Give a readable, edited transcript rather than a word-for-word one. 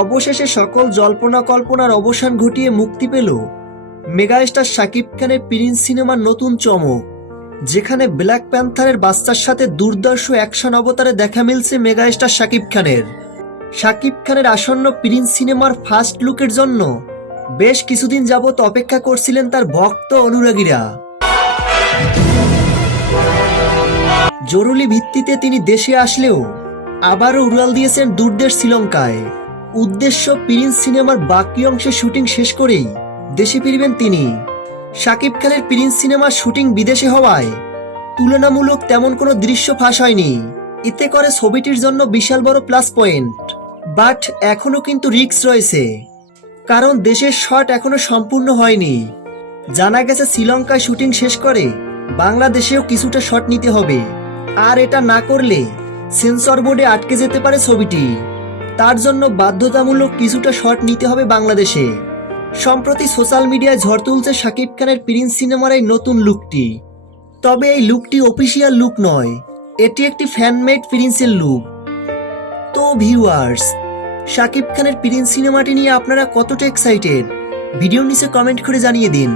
অবশেষে সকল জল্পনা কল্পনার অবসান ঘটিয়ে মুক্তি পেল মেগাস্টার শাকিব খানের প্রিন্স সিনেমার নতুন চমক, যেখানে ব্ল্যাক প্যান্থারের বাচ্চার সাথে দুর্ধর্ষ অ্যাকশন অবতারে দেখা মিলছে মেগাস্টার শাকিব খানের। শাকিব খানের আসন্ন প্রিন্স সিনেমার ফার্স্ট লুকের জন্য বেশ কিছুদিন যাবৎ অপেক্ষা করছিলেন তার ভক্ত অনুরাগীরা। জরুরি ভিত্তিতে তিনি দেশে আসলেও আবারও উড়াল দিয়েছেন দূরদেশ শ্রীলঙ্কায়। উদ্দেশ্য, প্রিন্স সিনেমার বাকি অংশের শুটিং শেষ করেই দেশে ফিরবেন তিনি। শাকিব খানের প্রিন্স সিনেমার শুটিং বিদেশে হওয়ায় তুলনামূলক তেমন কোনো দৃশ্য ফাঁস হয়নি, এতে করে ছবিটির জন্য বিশাল বড় প্লাস পয়েন্ট। বাট এখনও কিন্তু রিস্ক রয়েছে, কারণ দেশের শট এখনো সম্পূর্ণ হয়নি। জানা গেছে শ্রীলঙ্কায় শুটিং শেষ করে বাংলাদেশেও কিছুটা শট নিতে হবে, আর এটা না করলে সেন্সর বোর্ডে আটকে যেতে পারে ছবিটি। তার জন্য বাধ্যতামূলক কিছুটা শট নিতে হবে বাংলাদেশে। সম্প্রতি সোশ্যাল মিডিয়ায় ঝড় তুলছে শাকিব খানের প্রিন্স সিনেমার এই নতুন লুকটি। তবে এই লুকটি অফিসিয়াল লুক নয়, এটি একটি ফ্যানমেড প্রিন্সের লুক। তো ভিউয়ার্স, শাকিব খানের প্রিন্স সিনেমাটি নিয়ে আপনারা কতটা এক্সাইটেড ভিডিওর নিচে কমেন্ট করে জানিয়ে দিন।